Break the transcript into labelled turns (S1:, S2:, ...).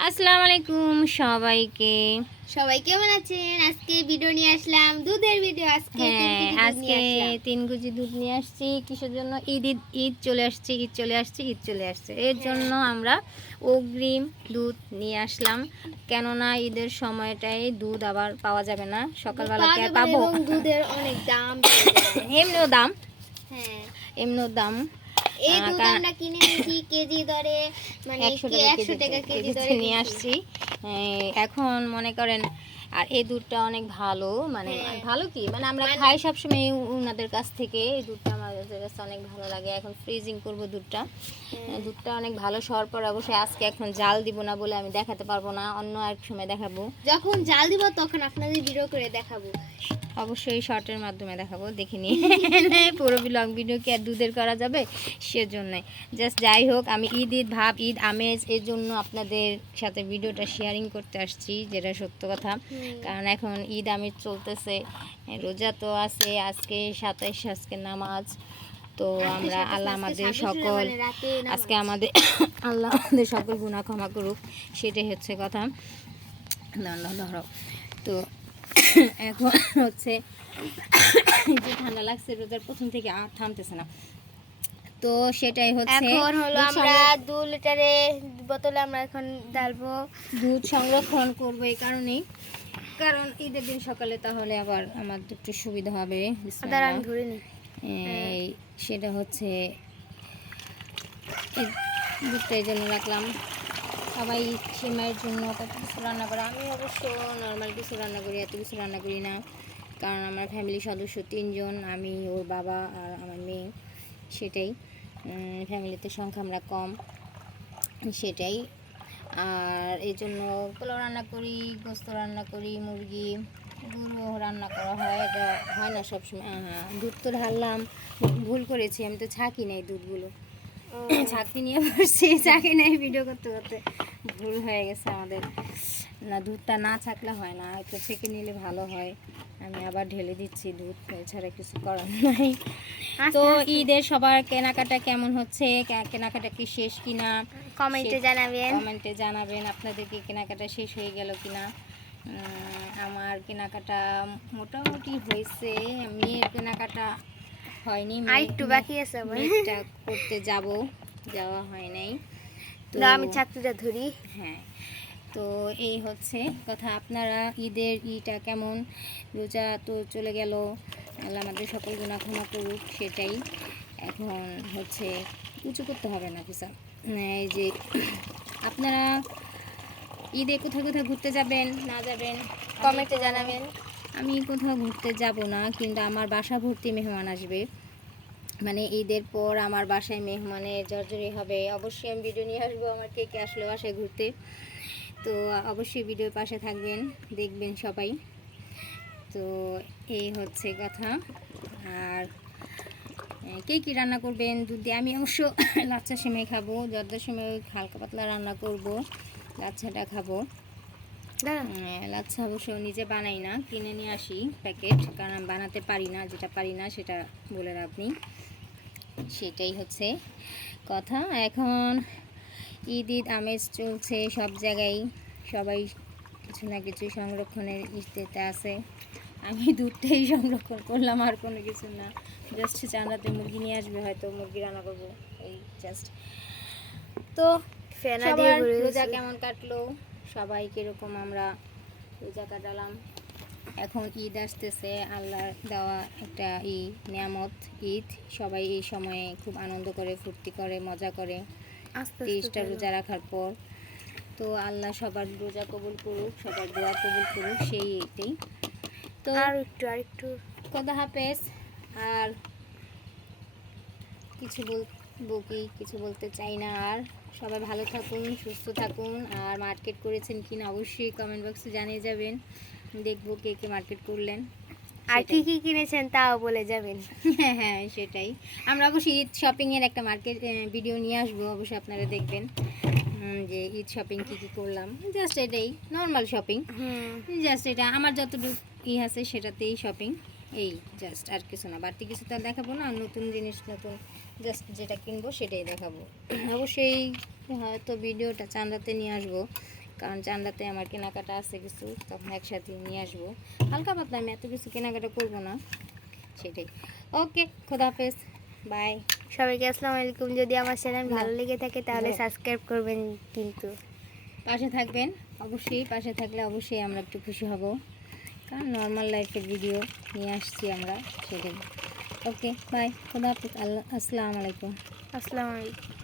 S1: আসসালামু আলাইকুম সবাইকে।
S2: সবাই কেমন আছেন? আজকে ভিডিও নিয়ে আসলাম দুধের ভিডিও। আজকে
S1: হ্যাঁ আজকে তিন কেজি দুধ নিয়ে আসছি। কিসের জন্য? ঈদ ঈদ ঈদ চলে আসছে ঈদ চলে আসছে ঈদ চলে আসছে। এর
S2: হ্যাঁ।
S1: জন্য আমরা অগ্রিম দুধ নিয়ে আসলাম। কেননা ঈদের সময়টায় দুধ আবার পাওয়া যাবে না। সকালবেলা কে পাবো?
S2: দুধের অনেক দাম
S1: এমনিও দাম।
S2: হ্যাঁ।
S1: এমনিও দাম।
S2: এই দুধ আমরা কিনে নিয়েছি কেজি দরে মানে
S1: একশো
S2: কি-
S1: টাকা
S2: একশো টাকা কেজি দরে
S1: নিয়ে আসছি। এখন মনে করেন আর এই দুধটা অনেক ভালো মানে
S2: হ্যাঁ।
S1: ভালো কি? মানে আমরা
S2: মানে-
S1: খাই সবসময় ওনাদের কাছ থেকে এই দুধটা। আমাদের কাছে অনেক ভালো লাগে। এখন ফ্রিজিং করব দুধটা। দুধটা অনেক ভালো সর পর অবশ্যই আজকে এখন জাল দিব না বলে আমি দেখাতে পারব না অন্য এক সময় দেখাবো।
S2: যখন জাল দিব তখন আপনাদের ভিডিও করে দেখাবো।
S1: অবশ্যই শর্টের মাধ্যমে দেখাবো দেখে নিয়ে পুরো লং ভিডিও কি আর দুধের করা যাবে? সেজন্য জাস্ট যাই হোক আমি ঈদ ঈদ ভাব ঈদ আমেজ এর জন্য আপনাদের সাথে ভিডিওটা শেয়ারিং করতে আসছি যেটা সত্য কথা। কারণ এখন ঈদ আমেজ চলতেছে। রোজা তো আছে আজকে সাতাইশ আজকে নামাজ। তো আমরা আল্লাহ আমাদের সকল
S2: মানে
S1: আজকে আমাদের আল্লাহ আমাদের সকল গুণা ক্ষমা করুক সেটাই হচ্ছে কথা। ধরো তো এখন হচ্ছে যে ঠান্ডা লাগছে রোজার প্রথম থেকে আর থামতেছে না। তো সেটাই হচ্ছে
S2: এখন হলো আমরা
S1: সংরক্ষণ-
S2: দু লিটারে বোতলে আমরা এখন ডালবো
S1: দুধ সংরক্ষণ করব এই কারণেই। কারণ ঈদের দিন সকালে তাহলে আবার আমার একটু সুবিধা হবে এই সেটা হচ্ছে দুধটা এই জন্য রাখলাম। সবাই সেমাইয়ের জন্য কত কিছু রান্না করে? আমি অবশ্য নর্মাল কিছু রান্না করি এত কিছু রান্না করি না। কারণ আমার ফ্যামিলির সদস্য তিনজন আমি ওর বাবা আর আমার মেয়ে সেটাই। ফ্যামিলিতে সংখ্যা আমরা কম সেটাই। আর এই জন্য পোলাও রান্না করি গোস্ত রান্না করি মুরগি গরু রান্না করা হয়। এটা হয় না সবসময়। হ্যাঁ দুধ তো ঢাললাম ভুল করেছি আমি তো ছাকি নাই দুধগুলো। ছাঁকনি নিয়ে বসছি ছাঁকি নেই ভিডিও করতে করতে। ভুল হয়ে গেছে আমাদের। না দুধটা না ছাকলে হয় না একটু ছেঁকে নিলে ভালো হয়। আমি আবার ঢেলে দিচ্ছি দুধ এছাড়া কিছু করার নাই। তো ঈদের সবার কেনাকাটা কেমন হচ্ছে? কেনাকাটা কি শেষ কিনা?
S2: কমেন্টে জানাবেন।
S1: কমেন্টে জানাবেন আপনাদের কি কেনাকাটা শেষ হয়ে গেল কিনা। আমার কেনাকাটা মোটামুটি হয়েছে। মেয়ের কেনাকাটা হয়নি
S2: একটু বাকি আছে
S1: মেয়েরটা করতে যাব যাওয়া হয় নাই। তো
S2: আমি ছাত্রীটা ধরি।
S1: হ্যাঁ তো এই হচ্ছে কথা। আপনারা ঈদের ইটা কেমন? রোজা তো চলে গেল। আল্লাহ আমাদের সকল গুণা ক্ষমা করুক সেটাই। এখন হচ্ছে উঁচু করতে হবে না পিসা এই যে আপনারা ঈদে কোথায় কোথায় ঘুরতে যাবেন না যাবেন
S2: কমেন্টে জানাবেন।
S1: আমি কোথাও ঘুরতে যাব না কিন্তু আমার বাসা ভর্তি মেহমান আসবে। মানে ঈদের পর আমার বাসায় মেহমানের জর্জরি হবে। অবশ্যই আমি ভিডিও নিয়ে আসব আমার কে কে আসলো বাসায় ঘুরতে। তো অবশ্যই ভিডিওর পাশে থাকবেন দেখবেন সবাই। তো এই হচ্ছে কথা। আর কে কী রান্না করবেন? দুধ দিয়ে আমি অবশ্য লাচ্ছা সেমাই খাব যদ্দার সময় ওই হালকা পাতলা রান্না করব লাচ্ছাটা খাব। লাচ্ছা অবশ্য নিজে বানাই না কিনে নিয়ে আসি প্যাকেট কারণ আমি বানাতে পারি না যেটা পারি না সেটা বলে আপনি সেটাই হচ্ছে কথা। এখন ঈদ ঈদ আমেজ চলছে সব জায়গায় সবাই কিছু না কিছু সংরক্ষণের ইস্তেতে আছে। আমি দুধটাই সংরক্ষণ করলাম আর কোনো কিছু না। জাস্ট চাঁদাতে মুরগি নিয়ে আসবে হয়তো মুরগি রান্না করব। এই জাস্ট তো সবার রোজা কেমন কাটলো? সবাই কীরকম আমরা রোজা কাটালাম। এখন ঈদ আসতেছে আল্লাহর দেওয়া একটা ই নিয়ামত ঈদ। সবাই এই সময়ে খুব আনন্দ করে ফুর্তি করে মজা করে।
S2: আস্তে আস্তে
S1: রোজা রাখার পর। তো আল্লাহ সবার রোজা কবুল করুক সবার দোয়া কবুল করুক সেই এইটাই তো
S2: আর একটু আর একটু
S1: খোদা হাফেজ। আর কিছু বলব কি কিছু বলতে চাই না আর। সবাই ভালো থাকুন সুস্থ থাকুন। আর মার্কেট করেছেন কিনা অবশ্যই কমেন্ট বক্সে জানিয়ে যাবেন। দেখব কে কে মার্কেট করলেন।
S2: আর কি। কি কিনেছেন তাও বলে যাবেন।
S1: হ্যাঁ হ্যাঁ সেটাই। আমরা অবশ্যই ঈদ শপিংয়ের একটা মার্কেট ভিডিও নিয়ে আসব। অবশ্যই আপনারা দেখবেন যে ঈদ শপিং কী কী করলাম। জাস্ট এটাই নর্মাল শপিং জাস্ট এটা আমার যতটুকু ই আছে সেটাতেই শপিং এই জাস্ট আর কিছু না বাড়তি কিছু তো আর দেখাবো না নতুন জিনিস নতুন জাস্ট যেটা কিনবো সেটাই দেখাবো। অবশ্যই হয়তো ভিডিওটা চান্দাতে নিয়ে আসব কারণ চান্দাতে আমার কেনাকাটা আছে কিছু তখন একসাথে নিয়ে আসব। হালকা পাতলা আমি এত কিছু কেনাকাটা করব না সেটাই। ওকে খোদাহাফেজ বাই
S2: সবাইকে আসসালামু আলাইকুম যদি আমার চ্যানেল ভালো লেগে থাকে তাহলে। সাবস্ক্রাইব করবেন কিন্তু।
S1: পাশে থাকবেন অবশ্যই পাশে থাকলে অবশ্যই আমরা একটু খুশি হব। কারণ নর্মাল লাইফের ভিডিও নিয়ে আসছি আমরা সেটাই ওকে বাই খোদা আল্লাহ আসসালামু আলাইকুম।
S2: আসসালামু আলাইকুম।